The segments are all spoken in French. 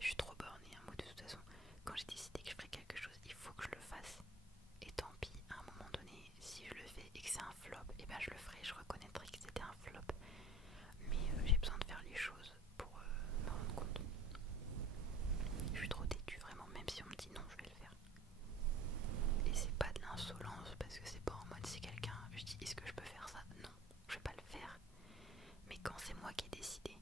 Je suis trop bornée, hein, moi de toute façon. Quand j'ai décidé que je ferais quelque chose, il faut que je le fasse. Et tant pis, à un moment donné, si je le fais et que c'est un flop, et ben je le ferai, je reconnaîtrai que c'était un flop. Mais j'ai besoin de faire les choses pour me rendre compte. Je suis trop têtue vraiment, même si on me dit non, je vais le faire. Et c'est pas de l'insolence parce que c'est pas en mode c'est quelqu'un, je dis est-ce que je peux faire ça? Non, je vais pas le faire. Mais quand c'est moi qui ai décidé,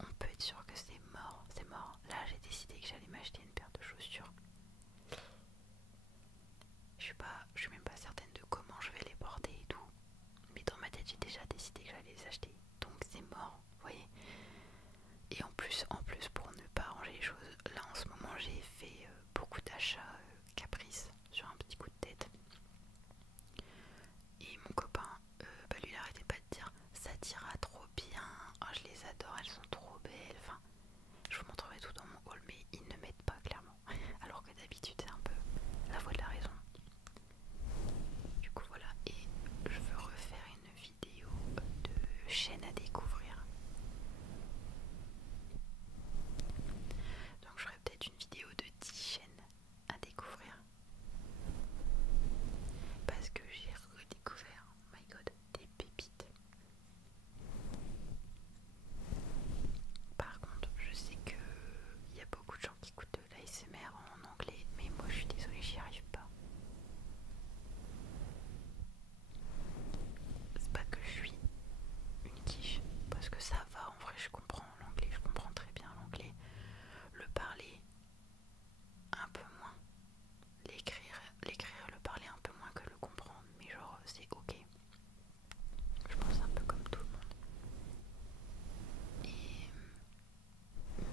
on peut être sûr que c'est mort, c'est mort. Là j'ai décidé que j'allais m'acheter une paire de chaussures. Je suis même pas certaine de comment je vais les porter et tout. Mais dans ma tête j'ai déjà décidé que j'allais les acheter. Donc c'est mort, vous voyez. Et en plus pour ne pas arranger les choses, là en ce moment j'ai fait beaucoup d'achats caprices sur un petit coup de tête. Et mon copain, lui il arrêtait pas de dire ça t'ira trop bien, oh, je les adore, elles sont trop belles. Enfin, je vous montrerai tout dans mon haul, mais ils ne m'aident pas clairement. Alors que d'habitude c'est un peu la voix de la raison. Du coup voilà, et je veux refaire une vidéo de chaînes à découvrir. Donc je ferai peut-être une vidéo de 10 chaînes à découvrir. Parce que j'ai redécouvert, oh my god, des pépites. Par contre, je sais que il y a beaucoup de gens qui écoutent de l'ASMR en anglais, mais moi je suis désolée, j'y arrive pas. C'est pas que je suis une quiche, parce que ça va, en vrai je comprends l'anglais, je comprends très bien l'anglais. Le parler, un peu moins. L'écrire et le parler un peu moins que le comprendre, mais genre c'est ok. Je pense un peu comme tout le monde. Et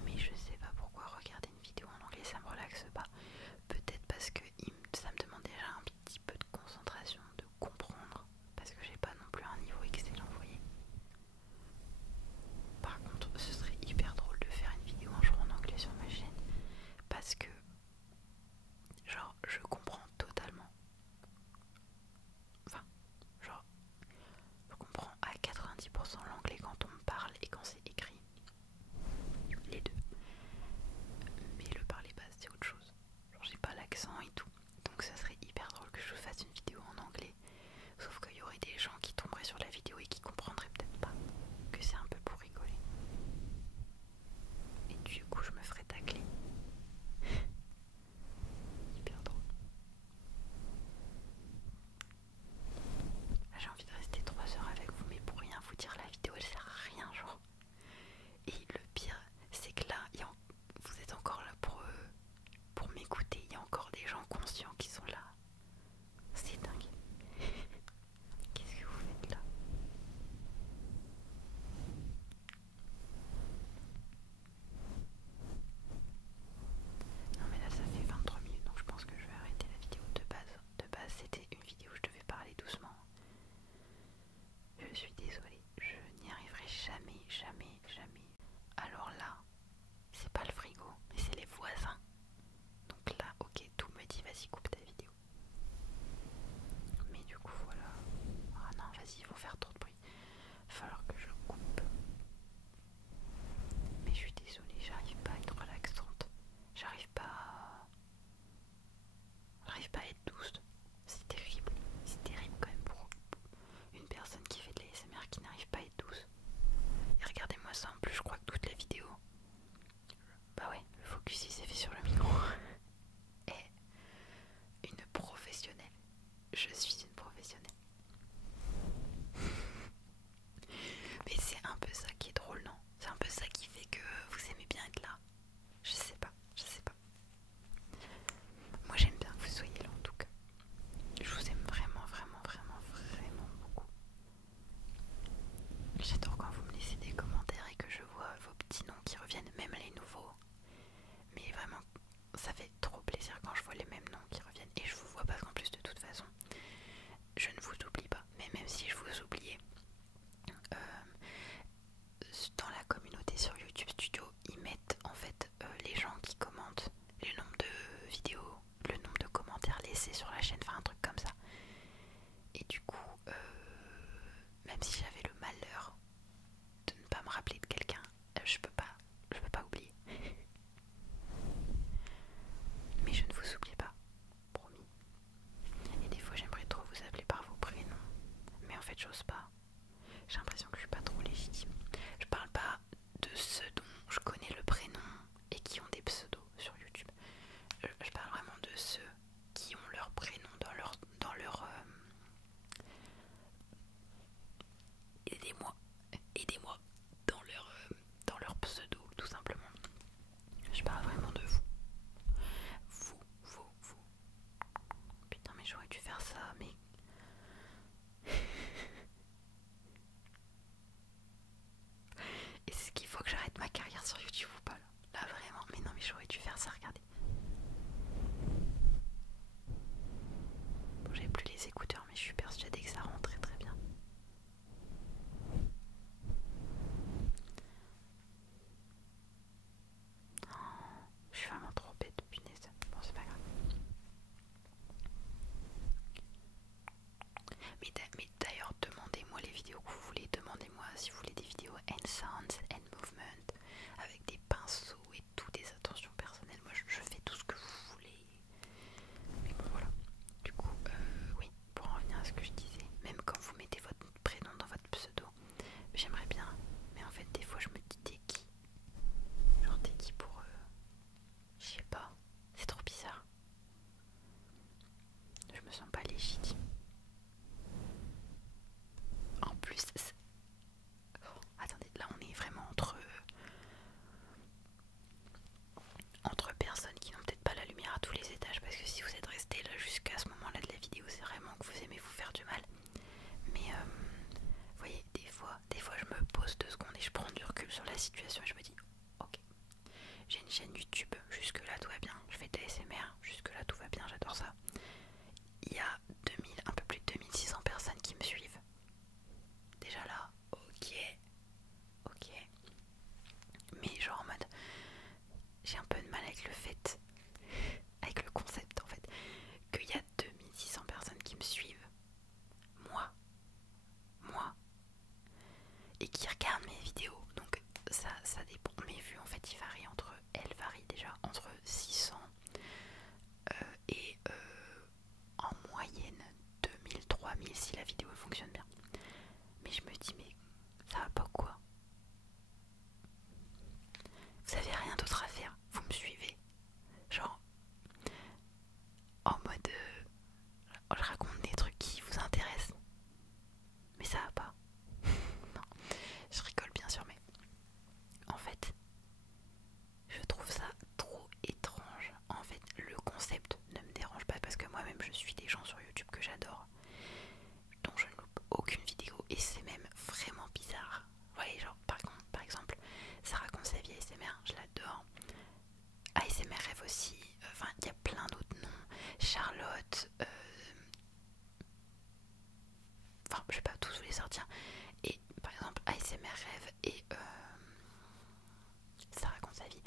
mais je sais pas pourquoi regarder une vidéo en anglais ça me relaxe pas. Peut-être parce que ça me demande déjà un petit peu de concentration, de comprendre, parce que j'ai pas non plus un niveau excellent, vous voyez. Par contre, ce serait hyper drôle de faire une vidéo un jour en anglais sur ma chaîne, parce que genre je comprends totalement. Enfin, genre je comprends à 90% l'anglais quand on me parle et quand c'est écrit. Les deux. Mais le parler basse c'est autre chose. Genre j'ai pas l'accent et tout. Donc ça serait hyper drôle que je fasse une vidéo en anglais. Sauf qu'il y aurait des gens qui tomberaient sur la vidéo et qui comprendraient peut-être pas que c'est un peu pour rigoler. Et du coup je me ferais tacler. Hyper drôle. Là j'ai envie de rester 3 heures avec vous, mais pour rien vous dire, la vidéo elle sert à rien genre. Et le pire c'est que là vous êtes encore là pour m'écouter. Il y a encore des gens conscients qui sont là. C'est dingue. Qu'est-ce que vous faites là? Non mais là ça fait 23 minutes, donc je pense que je vais arrêter la vidéo de base. De base c'était une vidéo où je devais parler doucement. Je suis désolée, je n'y arriverai jamais, jamais, jamais. Alors là, c'est pas le frigo, mais c'est les voisins. Donc là, ok, tout me dit vas-y coupe ta vidéo. Mais du coup voilà. Ah non, vas-y, ils vont faire trop de bruit. Il va falloir que je coupe. Mais je suis désolée, j'arrive pas à être relaxante. J'arrive pas à... J'arrive pas à être douce. C'est terrible. C'est terrible quand même pour une personne qui fait de la l'ASMR qui n'arrive pas à être douce. Et regardez-moi ça en plus, je crois que toute la vidéo... Bah ouais, le focus il s'est fait sur le micro. Et une professionnelle. Je suis une professionnelle. Mais c'est un peu ça qui est drôle, non? C'est un peu ça qui fait que vous aimez bien être là. Je sais pas, je sais pas. Moi j'aime bien que vous soyez là en tout cas. Je vous aime vraiment, vraiment, vraiment, vraiment beaucoup. J'adore quand vous me laissez des commentaires et que je vois vos petits noms qui reviennent, même les nouveaux. Mais vraiment, ça fait trop plaisir quand je vois les mêmes noms qui reviennent. Et je vous vois parce qu'en plus de toute façon, je ne vous oublie pas. Mais même si je vous oubliais, dans la communauté sur YouTube Studio, ils mettent en fait les gens qui commentent, le nombre de vidéos, le nombre de commentaires laissés sur la chaîne, enfin un truc comme ça. Et du coup, même si j'avais le malheur de ne pas me rappeler de quelqu'un, je peux pas oublier. chaîne YouTube, jusque là tout va bien. Je fais de l'ASMR, jusque là tout va bien, j'adore ça. Il y a 2000, un peu plus de 2600 personnes qui me suivent. Déjà là, ok. Mais genre en mode, j'ai un peu de mal avec le fait, avec le concept en fait, qu'il y a 2600 personnes qui me suivent. Moi. Et qui regardent mes vidéos. Donc ça dépend. Mes vues en fait, elles varient déjà entre 600 et en moyenne 2000, 3000 si la vidéo fonctionne bien. Mais je me dis, mais ça va pas quoi? Vous avez rien d'autre à faire, vous me suivez. Genre, en mode, je raconte des trucs qui vous intéressent. Mais ça va pas. Non, je rigole bien sûr, mais en fait, je trouve ça trop étrange. En fait, le concept ne me dérange pas parce que moi-même je suis des gens sur YouTube que j'adore, dont je ne loupe aucune vidéo et c'est même vraiment bizarre. Vous voyez, genre par exemple, ça raconte sa vie ASMR, je l'adore. ASMR Rêve aussi, enfin il y a plein d'autres noms. Charlotte, enfin je vais pas tous vous les sortir. Et par exemple ASMR Rêve et ça raconte sa vie,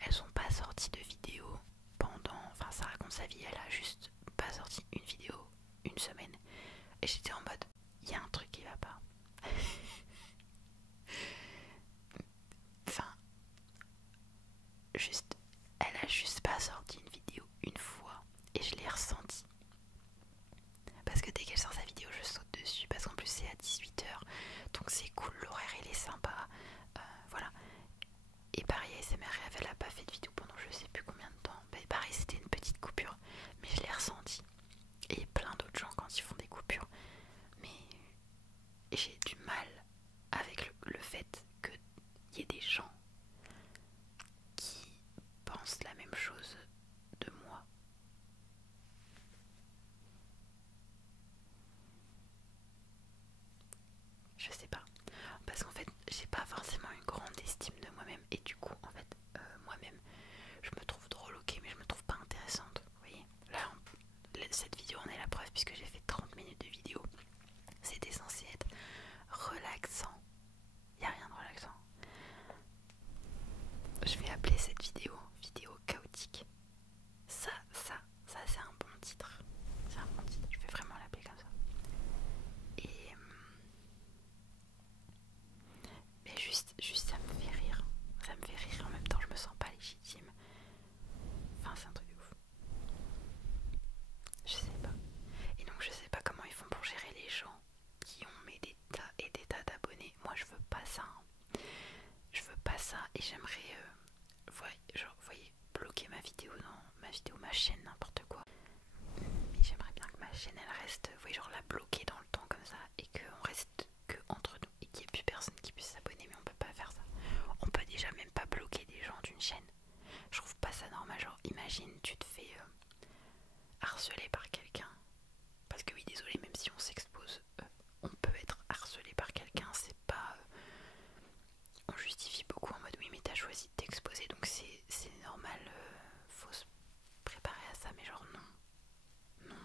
elles sont pas sorties de vidéo pendant, enfin ça raconte sa vie, elle a juste pas sorti une vidéo une semaine. Et j'étais en mode, il y a un truc qui va pas. Enfin, juste, elle a juste pas sorti une vidéo une fois et je l'ai ressenti. Parce que dès qu'elle sort sa vidéo, je saute dessus parce qu'en plus c'est à 18h, donc c'est cool, l'horaire il est sympa, voilà. Et pareil, ASMR Rêve, elle a pas fait de vidéo pendant je sais plus combien de temps. Bah, pareil, c'était une petite coupure, mais je l'ai ressenti. Et plein d'autres gens quand ils font des coupures. Mais j'ai du mal avec le fait qu'il y ait des gens qui pensent la même chose de moi. Je sais pas. Parce qu'en fait, j'ai pas forcément une grande estime de moi-même. Et du coup, en fait, moi-même, je me trouve drôle, ok, mais je me trouve pas intéressante. Vous voyez, là, cette vidéo en est la preuve puisque j'ai fait 30 minutes de vidéo. C'était censé être relaxant. Y a rien de relaxant. Je vais appeler cette vidéo chaotique. Ça c'est un bon titre. C'est un bon titre. Je vais vraiment l'appeler comme ça. Et mais juste ça me fait rire. Ça me fait rire en même temps. Je me sens pas légitime. Enfin c'est un truc de ouf. Je sais pas. Et donc je sais pas comment ils font pour gérer les gens qui ont mis des tas et des tas d'abonnés. Moi je veux pas ça. Hein. Je veux pas ça et j'aimerais, voyez, bloquer ma vidéo ma chaîne, n'importe quoi. Mais j'aimerais bien que ma chaîne elle reste, vous voyez, genre la bloquer dans le temps comme ça et qu'on reste que entre nous et qu'il n'y ait plus personne qui puisse s'abonner, mais on peut pas faire ça. On peut déjà même pas bloquer des gens d'une chaîne. Je trouve pas ça normal, genre imagine tu te fais harceler par quelqu'un. Parce que oui, désolé, même si on s'expose, on peut être harcelé par quelqu'un, c'est pas... on justifie beaucoup en mode oui mais t'as choisi de t'exposer donc c'est normal, faut se préparer à ça, mais genre non.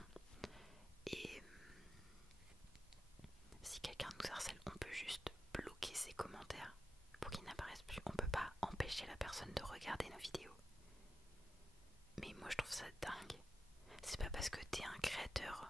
Et si quelqu'un nous harcèle, on peut juste bloquer ses commentaires pour qu'ils n'apparaissent plus. On peut pas empêcher la personne de regarder nos vidéos. Mais moi je trouve ça dingue. C'est pas parce que t'es un créateur